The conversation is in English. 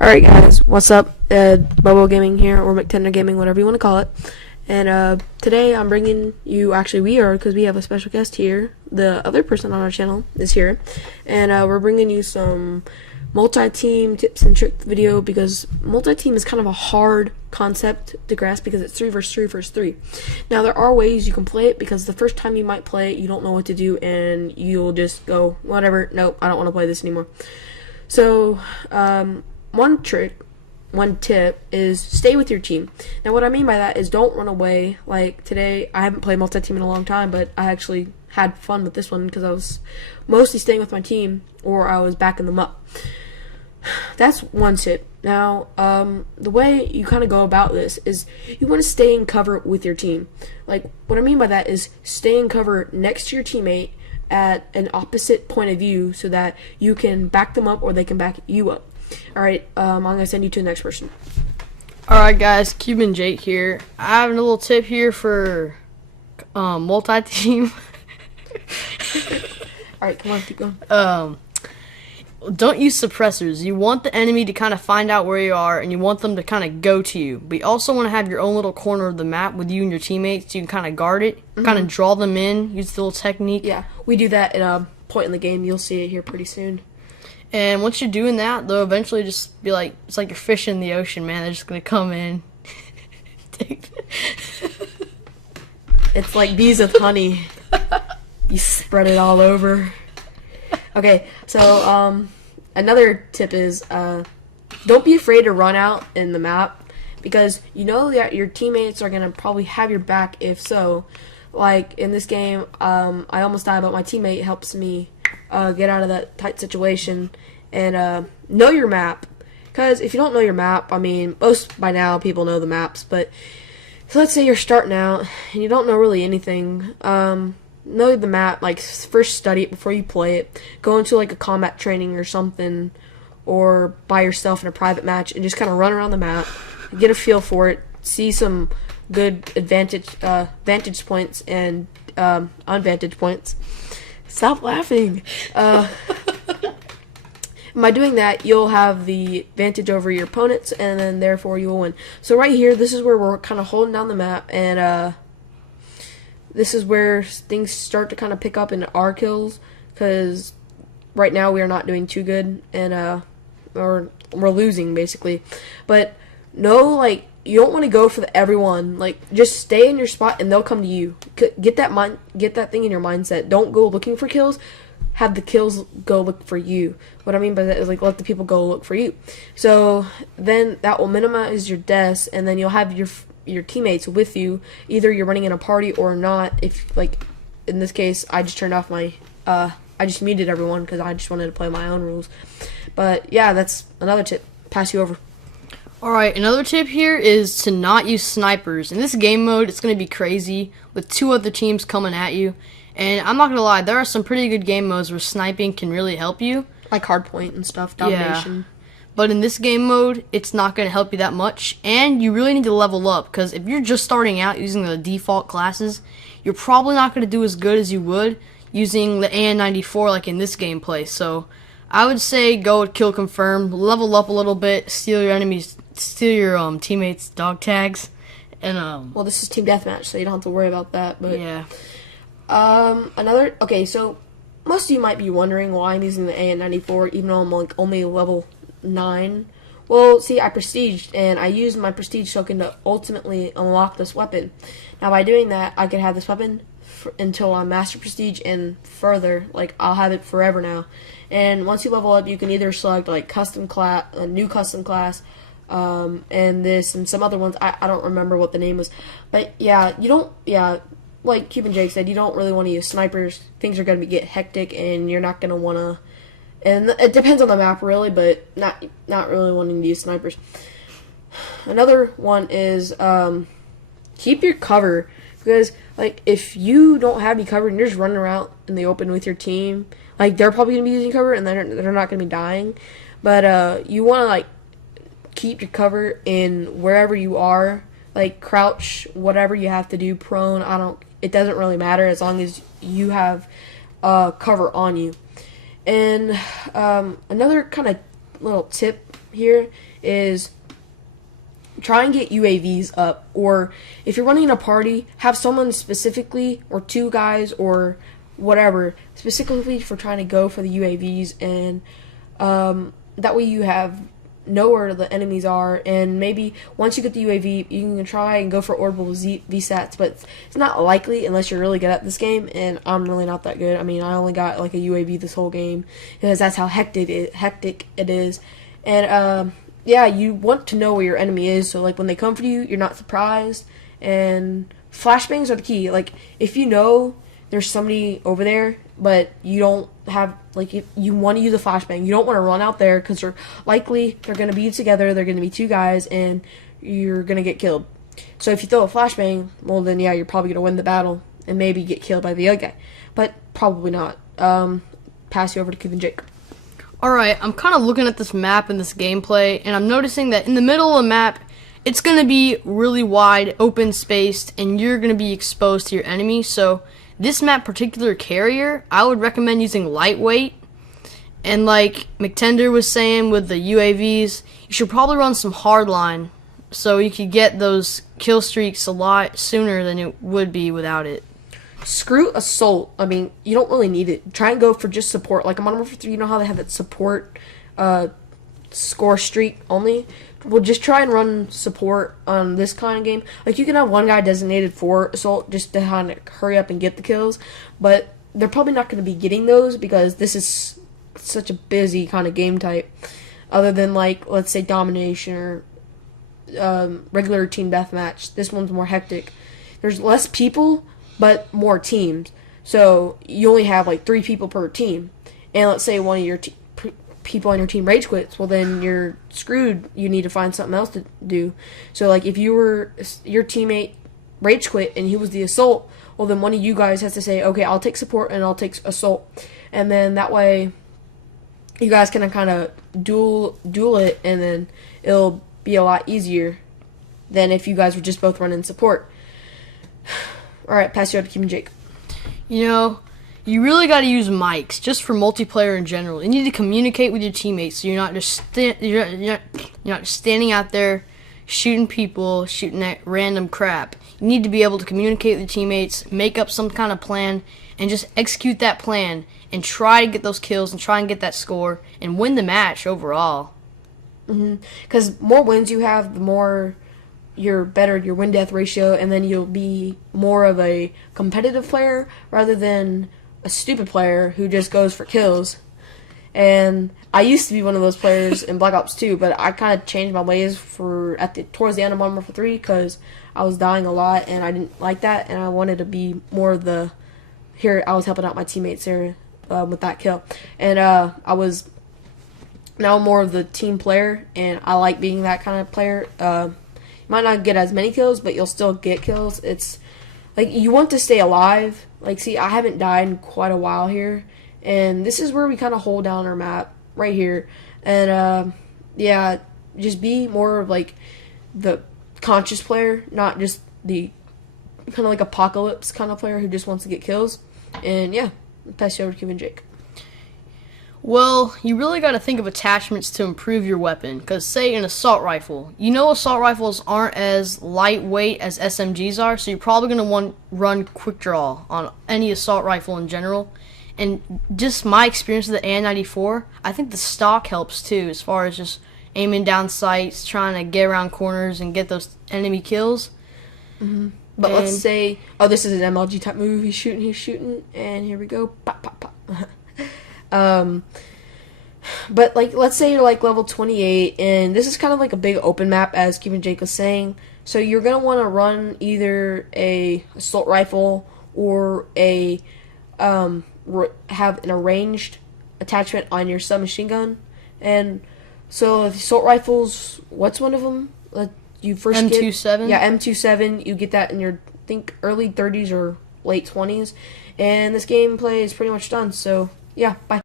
Alright guys, what's up? Bobo Gaming here, or McTendr Gaming, whatever you want to call it. And today I'm bringing you, actually we are, because we have a special guest here. The other person on our channel is here. And we're bringing you some multi-team tips and tricks video, because multi-team is kind of a hard concept to grasp because it's 3 versus 3 versus 3. Now there are ways you can play it, because the first time you might play it you don't know what to do and you'll just go, whatever, nope, I don't want to play this anymore. So one tip is stay with your team. Now what I mean by that is don't run away. Like today, I haven't played multi-team in a long time, but I actually had fun with this one because I was mostly staying with my team, or I was backing them up. That's one tip. Now, the way you kind of go about this is you want to stay in cover with your team. Like, what I mean by that is stay in cover next to your teammate at an opposite point of view so that you can back them up or they can back you up. Alright, I'm going to send you to the next person. Alright guys, Cuban Jake here. I have a little tip here for multi-team. Alright, come on, keep going. Don't use suppressors. You want the enemy to kind of find out where you are, and you want them to kind of go to you. But you also want to have your own little corner of the map with you and your teammates so you can kind of guard it, kind of draw them in, use the little technique. Yeah, we do that at a point in the game. You'll see it here pretty soon. And once you're doing that, they'll eventually just be like, it's like you're fishing in the ocean, man. They're just going to come in. It's like bees with honey. You spread it all over. Okay, so another tip is don't be afraid to run out in the map, because you know that your teammates are going to probably have your back if so. Like in this game, I almost died, but my teammate helps me get out of that tight situation. And know your map, because if you don't know your map, I mean, most by now people know the maps, but so let's say you're starting out and you don't know really anything. Know the map, like first study it before you play it. Go into like a combat training or something, or by yourself in a private match and just kind of run around the map, get a feel for it, see some good vantage points and unvantage points. Stop laughing. By doing that, you'll have the advantage over your opponents, and then therefore you will win. So right here, this is where we're kind of holding down the map, and this is where things start to kind of pick up in our kills, because right now we are not doing too good, and or we're losing basically. But no, like, you don't want to go for everyone. Like, just stay in your spot and they'll come to you. Get that thing in your mindset. Don't go looking for kills. Have the kills go look for you. What I mean by that is, like, let the people go look for you. So then that will minimize your deaths, and then you'll have your teammates with you. Either you're running in a party or not. If, like, in this case, I just turned off my I just muted everyone because I just wanted to play my own rules. But yeah, that's another tip. Pass you over. Alright, another tip here is to not use snipers. In this game mode, it's going to be crazy with 2 other teams coming at you. And I'm not going to lie, there are some pretty good game modes where sniping can really help you. Like hardpoint and stuff, domination. Yeah. But in this game mode, it's not going to help you that much. And you really need to level up, because if you're just starting out using the default classes, you're probably not going to do as good as you would using the AN94 like in this gameplay. So I would say go with kill confirm, level up a little bit, steal your teammates' dog tags, and well, this is team deathmatch, so you don't have to worry about that. But yeah. Okay, so most of you might be wondering why I'm using the AN94 even though I'm like only level 9. Well, see, I prestiged, and I used my prestige token to ultimately unlock this weapon. Now, by doing that, I could have this weapon until I'm master prestige and further. Like, I'll have it forever now. And once you level up, you can either select like custom class, a new custom class, and this and some other ones. I don't remember what the name was, but yeah, like Cuban Jake said, you don't really want to use snipers. Things are going to get hectic, and you're not going to want to. And it depends on the map, really, but not really wanting to use snipers. Another one is keep your cover, because like if you don't have any cover and you're just running around in the open with your team, like they're probably going to be using cover and they're not going to be dying. But you want to like keep your cover in wherever you are. Like crouch, whatever you have to do, prone, it doesn't really matter as long as you have cover on you. And another kind of little tip here is try and get UAVs up, or if you're running a party, have someone specifically, or two guys, or whatever, specifically for trying to go for the UAVs, and that way you know where the enemies are, and maybe once you get the UAV, you can try and go for orbital VSATs, but it's not likely unless you're really good at this game, and I'm really not that good. I mean, I only got like a UAV this whole game, because that's how hectic it is, and yeah, you want to know where your enemy is, so like when they come for you, you're not surprised. And flashbangs are the key. Like if you know there's somebody over there, but you don't have, like, if you want to use a flashbang, you don't want to run out there because they're going to be together. They're going to be two guys, and you're going to get killed. So if you throw a flashbang, well then yeah, you're probably going to win the battle and maybe get killed by the other guy, but probably not. Pass you over to Cuban Jake. Alright, I'm kind of looking at this map and this gameplay, and I'm noticing that in the middle of the map, it's going to be really wide, open spaced, and you're going to be exposed to your enemy. So this map particular carrier, I would recommend using lightweight. And like McTender was saying with the UAVs, you should probably run some hardline, so you could get those kill streaks a lot sooner than it would be without it. Screw assault. I mean, you don't really need it. Try and go for just support. Like Modern Warfare 3, you know how they have that support score streak only? Well, just try and run support on this kind of game. Like, you can have one guy designated for assault just to kind of hurry up and get the kills, but they're probably not going to be getting those because this is such a busy kind of game type. Other than, like, let's say domination or regular team deathmatch. This one's more hectic. There's less people, but more teams. So you only have like 3 people per team. And let's say one of your people on your team rage quits. Well, then you're screwed. You need to find something else to do. So like if your teammate rage quit and he was the assault, well then one of you guys has to say, okay, I'll take support and I'll take assault. And then that way you guys can kind of duel it, and then it'll be a lot easier than if you guys were just both running support. Alright, pass you out to Cuban Jake. You know, you really got to use mics just for multiplayer in general. You need to communicate with your teammates, so you're not just you're not standing out there shooting people, shooting at random crap. You need to be able to communicate with your teammates, make up some kind of plan, and just execute that plan and try to get those kills and try and get that score and win the match overall. Because more wins you have, the more you're better at your win-death ratio, and then you'll be more of a competitive player rather than a stupid player who just goes for kills. And I used to be one of those players in Black Ops 2, but I kind of changed my ways towards the end of Modern Warfare 3 because I was dying a lot and I didn't like that, and I wanted to be more of the I was helping out my teammates here with that kill, and I was now more of the team player, and I like being that kind of player. Might not get as many kills, but you'll still get kills. It's like you want to stay alive. Like, see, I haven't died in quite a while here, and this is where we kind of hold down our map right here. And yeah, just be more of like the conscious player, not just the kind of like apocalypse kind of player who just wants to get kills. And yeah, I'll pass you over to Cuban Jake. Well, you really got to think of attachments to improve your weapon, because say an assault rifle, you know assault rifles aren't as lightweight as SMGs are, so you're probably going to want to run quick draw on any assault rifle in general. And just my experience with the AN-94, I think the stock helps too, as far as just aiming down sights, trying to get around corners and get those enemy kills. But let's say, oh, this is an MLG type move. He's shooting, and here we go. Pop, pop, pop. But like, let's say you're like level 28, and this is kind of like a big open map, as Cuban Jake was saying. So you're gonna want to run either a assault rifle or a have an arranged attachment on your submachine gun. And so the assault rifles, what's one of them? You first M27. Yeah, M27. You get that in your early 30s or late 20s, and this gameplay is pretty much done. So yeah, bye.